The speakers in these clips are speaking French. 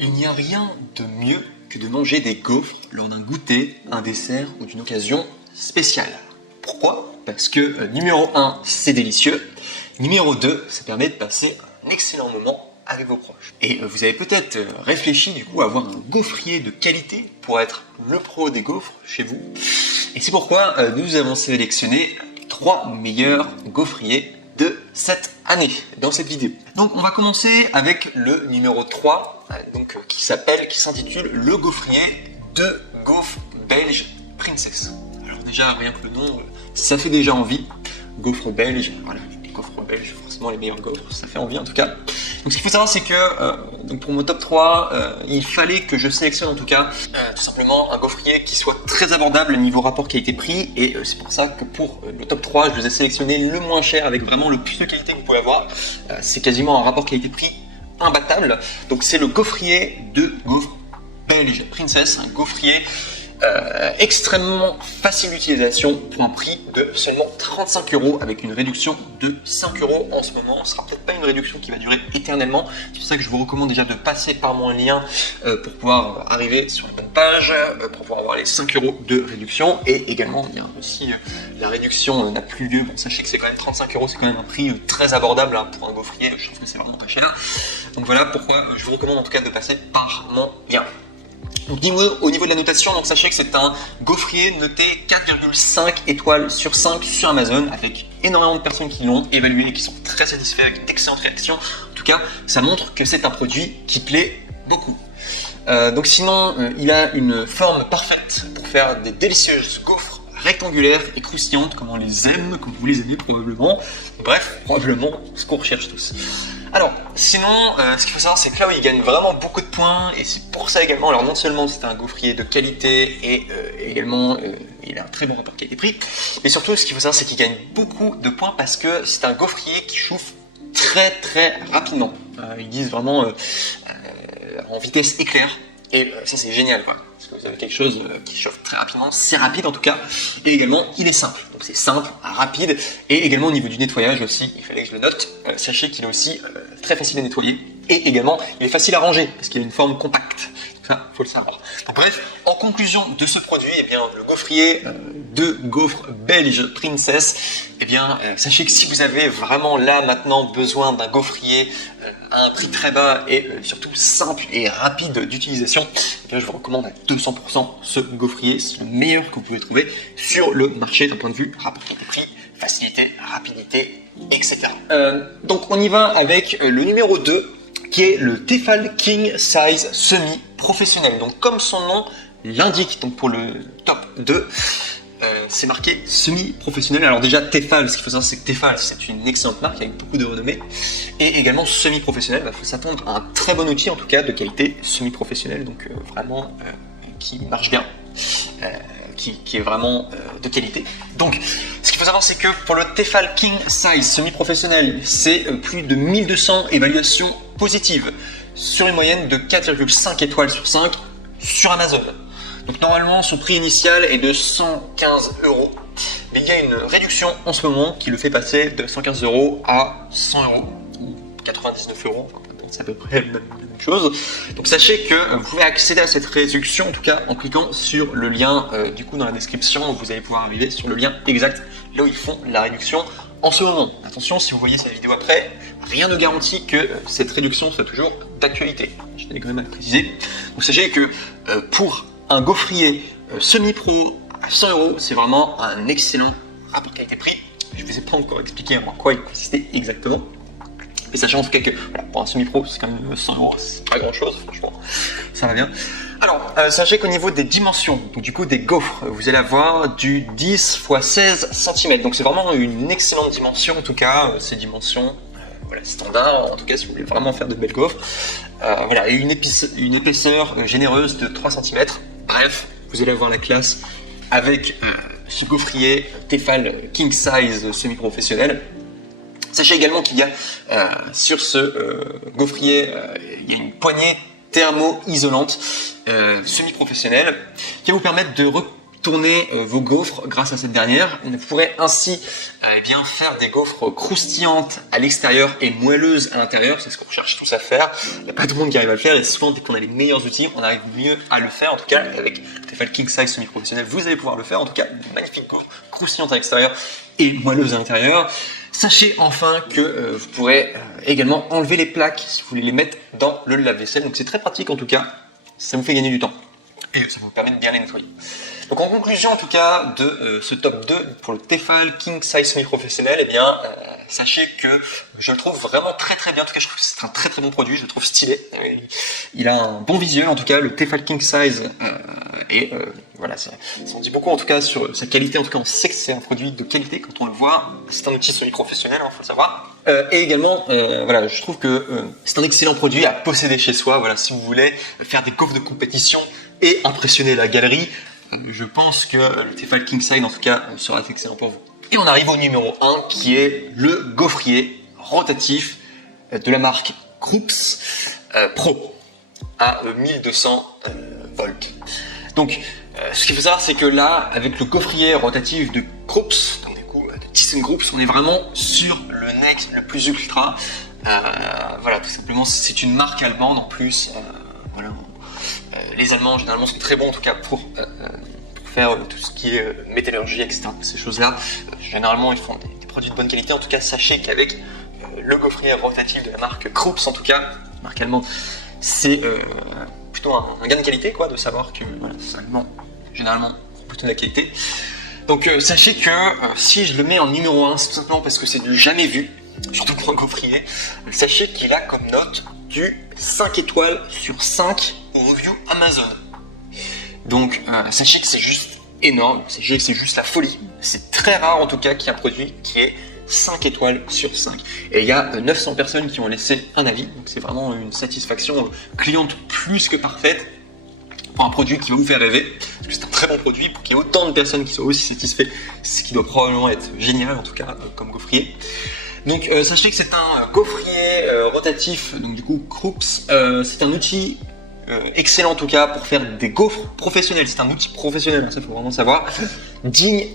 Il n'y a rien de mieux que de manger des gaufres lors d'un goûter, un dessert ou d'une occasion spéciale. Pourquoi? Parce que numéro 1, c'est délicieux. Numéro 2, ça permet de passer un excellent moment avec vos proches. Et vous avez peut-être réfléchi du coup à avoir un gaufrier de qualité pour être le pro des gaufres chez vous. Et c'est pourquoi nous avons sélectionné 3 meilleurs gaufriers de cette année dans cette vidéo. Donc on va commencer avec le numéro 3 qui s'intitule le gaufrier de gaufres belges Princess. Alors déjà rien que le nom, ça fait déjà envie. Gaufres belges, voilà, les gaufres belges, forcément les meilleures gaufres, ça fait envie en tout cas. Donc ce qu'il faut savoir c'est que pour mon top 3, il fallait que je sélectionne en tout cas tout simplement un gaufrier qui soit très abordable niveau rapport qualité-prix, et c'est pour ça que pour le top 3, je vous ai sélectionné le moins cher avec vraiment le plus de qualité que vous pouvez avoir. C'est quasiment un rapport qualité-prix imbattable. Donc c'est le gaufrier de gaufres belge Princess, un gaufrier extrêmement facile d'utilisation pour un prix de seulement 35 € avec une réduction de 5 € en ce moment. Ce sera peut-être pas une réduction qui va durer éternellement. C'est pour ça que je vous recommande déjà de passer par mon lien pour pouvoir arriver sur la bonne page, pour pouvoir avoir les 5 € de réduction. Et également, il y a aussi la réduction n'a plus lieu. Bon, sachez que c'est quand même 35 €, c'est quand même un prix très abordable pour un gaufrier. Je trouve que c'est vraiment pas cher. Donc voilà pourquoi je vous recommande en tout cas de passer par mon lien. Donc au niveau de la notation, donc sachez que c'est un gaufrier noté 4,5 étoiles sur 5 sur Amazon, avec énormément de personnes qui l'ont évalué et qui sont très satisfaits, avec d'excellentes réactions. En tout cas, ça montre que c'est un produit qui plaît beaucoup. Donc sinon, il a une forme parfaite pour faire des délicieuses gaufres rectangulaires et croustillantes comme on les aime, comme vous les aimez probablement. Bref, probablement ce qu'on recherche tous. Alors, sinon, ce qu'il faut savoir, c'est que là où il gagne vraiment beaucoup de points, et c'est pour ça également, alors non seulement c'est un gaufrier de qualité, et également il a un très bon rapport qualité-prix, mais surtout ce qu'il faut savoir, c'est qu'il gagne beaucoup de points parce que c'est un gaufrier qui chauffe très très rapidement. Ils disent vraiment en vitesse éclair, et ça c'est génial quoi. Parce que vous avez quelque chose qui chauffe très rapidement, c'est rapide en tout cas, et également il est simple. Donc c'est simple, rapide, et également au niveau du nettoyage aussi, il fallait que je le note, sachez qu'il est aussi très facile à nettoyer, et également il est facile à ranger, parce qu'il a une forme compacte. Ça, faut le savoir. Donc bref, en conclusion de ce produit, eh bien, le gaufrier de gaufres belge Princess, eh bien, sachez que si vous avez vraiment là maintenant besoin d'un gaufrier à un prix très bas et surtout simple et rapide d'utilisation, eh bien, je vous recommande à 200% ce gaufrier. C'est le meilleur que vous pouvez trouver sur le marché d'un point de vue rapport qualité-prix, facilité, rapidité, etc. Donc on y va avec le numéro 2, qui est le Tefal King Size semi-professionnel. Donc comme son nom l'indique, donc pour le top 2, c'est marqué semi-professionnel. Alors déjà Tefal, ce qu'il faut savoir c'est que Tefal c'est une excellente marque avec beaucoup de renommée, et également semi-professionnel, il faut s'attendre à un très bon outil en tout cas de qualité semi-professionnelle, donc vraiment qui marche bien. Qui est vraiment de qualité. Donc, ce qu'il faut savoir, c'est que pour le Tefal King Size semi-professionnel, c'est plus de 1200 évaluations positives sur une moyenne de 4,5 étoiles sur 5 sur Amazon. Donc, normalement, son prix initial est de 115 €. Mais il y a une réduction en ce moment qui le fait passer de 115 € à 100 € ou 99 €. Enfin, c'est à peu près la même chose. Donc sachez que vous pouvez accéder à cette réduction en tout cas en cliquant sur le lien du coup dans la description. Vous allez pouvoir arriver sur le lien exact là où ils font la réduction en ce moment. Attention, si vous voyez cette vidéo après, rien ne garantit que cette réduction soit toujours d'actualité. Je tenais quand même à le préciser. Donc sachez que pour un gaufrier semi-pro à 100 €, c'est vraiment un excellent rapport qualité-prix. Je ne vous ai pas encore expliqué en quoi il consistait exactement. Et sachez en tout cas que voilà, pour un semi-pro, c'est quand même 100 €, c'est pas grand chose, franchement, ça va bien. Alors, sachez qu'au niveau des dimensions, donc du coup des gaufres, vous allez avoir du 10 x 16 cm. Donc c'est vraiment une excellente dimension, en tout cas, ces dimensions voilà, standard, en tout cas si vous voulez vraiment faire de belles gaufres. Voilà, et une épaisseur généreuse de 3 cm. Bref, vous allez avoir la classe avec ce gaufrier Tefal King Size semi-professionnel. Sachez également qu'il y a sur ce gaufrier, il y a une poignée thermo-isolante semi-professionnelle qui va vous permettre de tourner vos gaufres grâce à cette dernière. Vous pourrez ainsi bien faire des gaufres croustillantes à l'extérieur et moelleuses à l'intérieur. C'est ce qu'on cherche tous à faire. Il n'y a pas tout le monde qui arrive à le faire et souvent dès qu'on a les meilleurs outils, on arrive mieux à le faire. En tout cas, avec le Tefal King Size semi-professionnel, vous allez pouvoir le faire. En tout cas, magnifique gaufre croustillante à l'extérieur et moelleuse à l'intérieur. Sachez enfin que vous pourrez également enlever les plaques si vous voulez les mettre dans le lave-vaisselle. Donc c'est très pratique en tout cas, ça vous fait gagner du temps et ça vous permet de bien les nettoyer. Donc en conclusion en tout cas de ce top 2 pour le Tefal King Size semi-professionnel, eh bien sachez que je le trouve vraiment très très bien. En tout cas je trouve que c'est un très très bon produit, je le trouve stylé. Il a un bon visuel en tout cas, le Tefal King Size voilà, ça en dit beaucoup en tout cas sur sa qualité. En tout cas on sait que c'est un produit de qualité quand on le voit. C'est un outil semi-professionnel, faut le savoir. Et également, voilà, je trouve que c'est un excellent produit à posséder chez soi. Voilà, si vous voulez faire des gaufres de compétition et impressionner la galerie, je pense que le Tefal King Size en tout cas sera excellent pour vous. Et on arrive au numéro 1 qui est le gaufrier rotatif de la marque Krups Pro à 1200 volts. Donc ce qu'il faut savoir c'est que là avec le gaufrier rotatif de Krups, donc du coup de ThyssenKrupp, on est vraiment sur le next le plus ultra. Voilà, tout simplement c'est une marque allemande en plus. Voilà. Les Allemands généralement sont très bons en tout cas pour faire tout ce qui est métallurgie, etc. Ces choses-là. Généralement ils font des produits de bonne qualité. En tout cas sachez qu'avec le gaufrier rotatif de la marque Krups, en tout cas marque allemande, c'est plutôt un gain de qualité quoi, de savoir que voilà, c'est allemand, généralement plutôt de la qualité. Donc sachez que si je le mets en numéro 1, c'est tout simplement parce que c'est du jamais vu, surtout pour un gaufrier. Sachez qu'il a comme note du 5 étoiles sur 5 au review Amazon. Donc sachez que c'est juste énorme, sachez que c'est juste la folie. C'est très rare en tout cas qu'il y ait un produit qui est 5 étoiles sur 5. Et il y a 900 personnes qui ont laissé un avis, donc c'est vraiment une satisfaction cliente plus que parfaite pour un produit qui va vous faire rêver, parce que c'est un très bon produit. Pour qu'il y ait autant de personnes qui soient aussi satisfaites, c'est ce qui doit probablement être génial en tout cas comme gaufrier. Donc sachez que c'est un gaufrier rotatif, donc du coup Krups, c'est un outil excellent en tout cas pour faire des gaufres professionnelles. C'est un outil professionnel, ça faut vraiment savoir, digne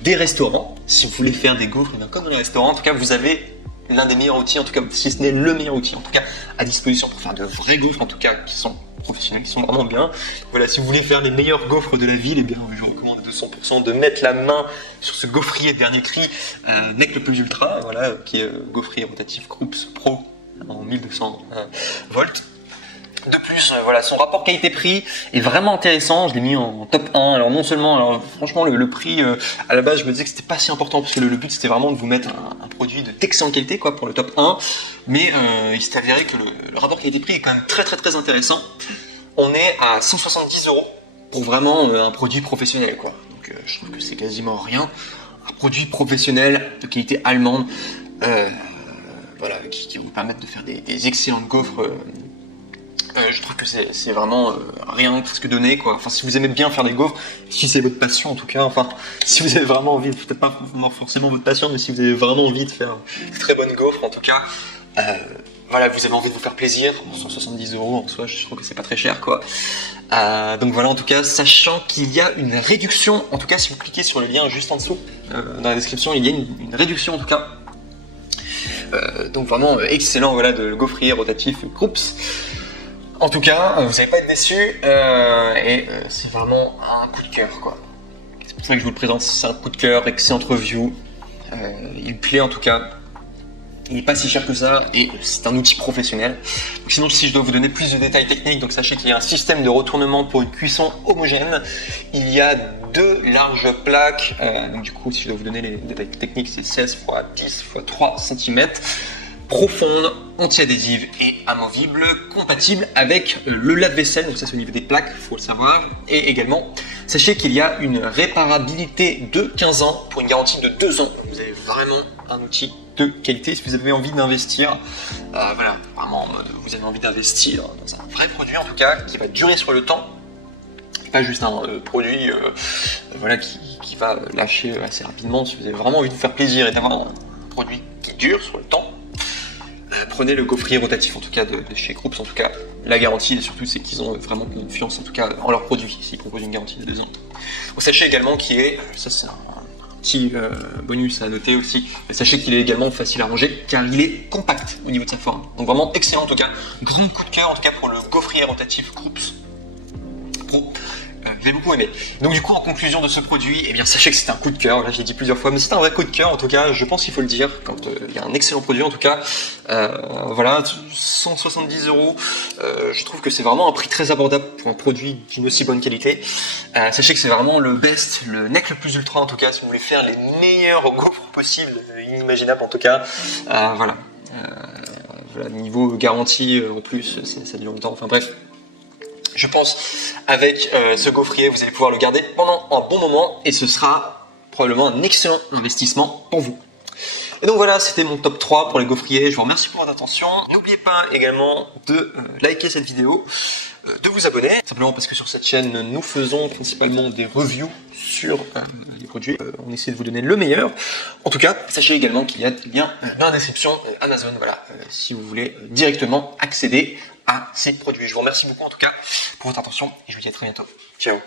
des restaurants. Si vous voulez faire des gaufres comme dans les restaurants, en tout cas vous avez l'un des meilleurs outils, en tout cas si ce n'est le meilleur outil en tout cas à disposition pour faire de vraies gaufres en tout cas qui sont professionnelles, qui sont vraiment bien. Voilà, si vous voulez faire les meilleures gaufres de la ville, eh bien je vous recommande à 200% de mettre la main sur ce gaufrier dernier cri NEC le plus ultra, voilà, qui est gaufrier rotatif Krups Pro en 1200 volts. De plus, voilà, son rapport qualité-prix est vraiment intéressant. Je l'ai mis en top 1. Alors non seulement, alors franchement, le prix, à la base, je me disais que c'était pas si important parce que le but c'était vraiment de vous mettre un produit d'excellente qualité, quoi, pour le top 1. Mais il s'est avéré que le rapport qualité-prix est quand même très très très intéressant. On est à 170 € pour vraiment un produit professionnel, quoi. Donc je trouve que c'est quasiment rien. Un produit professionnel de qualité allemande, voilà, qui va vous permettre de faire des excellentes gaufres. Je trouve que c'est vraiment rien presque donné quoi. Enfin, si vous aimez bien faire des gaufres, si c'est votre passion en tout cas, enfin, si vous avez vraiment envie, peut-être pas forcément votre passion, mais si vous avez vraiment envie de faire de très bonnes gaufres en tout cas, voilà, vous avez envie de vous faire plaisir, 170 € en soi, je trouve que c'est pas très cher quoi. Donc voilà, en tout cas, sachant qu'il y a une réduction, en tout cas si vous cliquez sur le lien juste en dessous, dans la description, il y a une réduction en tout cas. Donc vraiment excellent, voilà, de gaufrier rotatif Krups. En tout cas, vous n'allez pas être déçus et c'est vraiment un coup de cœur quoi. C'est pour ça que je vous le présente, c'est un coup de cœur, excellente review. Il plaît en tout cas. Il n'est pas si cher que ça et c'est un outil professionnel. Donc, sinon, si je dois vous donner plus de détails techniques, donc sachez qu'il y a un système de retournement pour une cuisson homogène. Il y a 2 larges plaques. Donc du coup, si je dois vous donner les détails techniques, c'est 16 x 10 x 3 cm. Profonde, anti-adhésive et amovible, compatible avec le lave-vaisselle, donc ça c'est au niveau des plaques, il faut le savoir. Et également, sachez qu'il y a une réparabilité de 15 ans pour une garantie de 2 ans. Vous avez vraiment un outil de qualité si vous avez envie d'investir. Voilà, vraiment en mode, vous avez envie d'investir dans un vrai produit en tout cas, qui va durer sur le temps. Pas juste un produit voilà, qui va lâcher assez rapidement. Si vous avez vraiment envie de vous faire plaisir et d'avoir un produit qui dure sur le temps, prenez le gaufrier rotatif en tout cas de chez Krups en tout cas, la garantie, et surtout c'est qu'ils ont vraiment confiance en tout cas en leurs produits, s'ils proposent une garantie de 2 ans. Bon, sachez également qu'il est, ça c'est un petit bonus à noter aussi, mais sachez qu'il est également facile à ranger car il est compact au niveau de sa forme. Donc vraiment excellent en tout cas, grand coup de cœur en tout cas pour le gaufrier rotatif Krups Pro. Je l'ai beaucoup aimé. Donc du coup en conclusion de ce produit, eh bien sachez que c'est un coup de cœur, là j'ai dit plusieurs fois, mais c'est un vrai coup de cœur en tout cas, je pense qu'il faut le dire, quand il y a un excellent produit en tout cas, voilà, 170 €, je trouve que c'est vraiment un prix très abordable pour un produit d'une aussi bonne qualité. Sachez que c'est vraiment le best, le nec le plus ultra en tout cas, si vous voulez faire les meilleurs gaufres possibles, inimaginables en tout cas, voilà. Voilà, niveau garantie en plus, ça dure longtemps, enfin bref. Je pense avec ce gaufrier, vous allez pouvoir le garder pendant un bon moment et ce sera probablement un excellent investissement pour vous. Et donc voilà, c'était mon top 3 pour les gaufriers. Je vous remercie pour votre attention. N'oubliez pas également de liker cette vidéo, de vous abonner, simplement parce que sur cette chaîne, nous faisons principalement des reviews sur les produits. On essaie de vous donner le meilleur. En tout cas, sachez également qu'il y a des liens dans la description Amazon, voilà, si vous voulez directement accéder à ces produits. Je vous remercie beaucoup en tout cas pour votre attention et je vous dis à très bientôt. Ciao.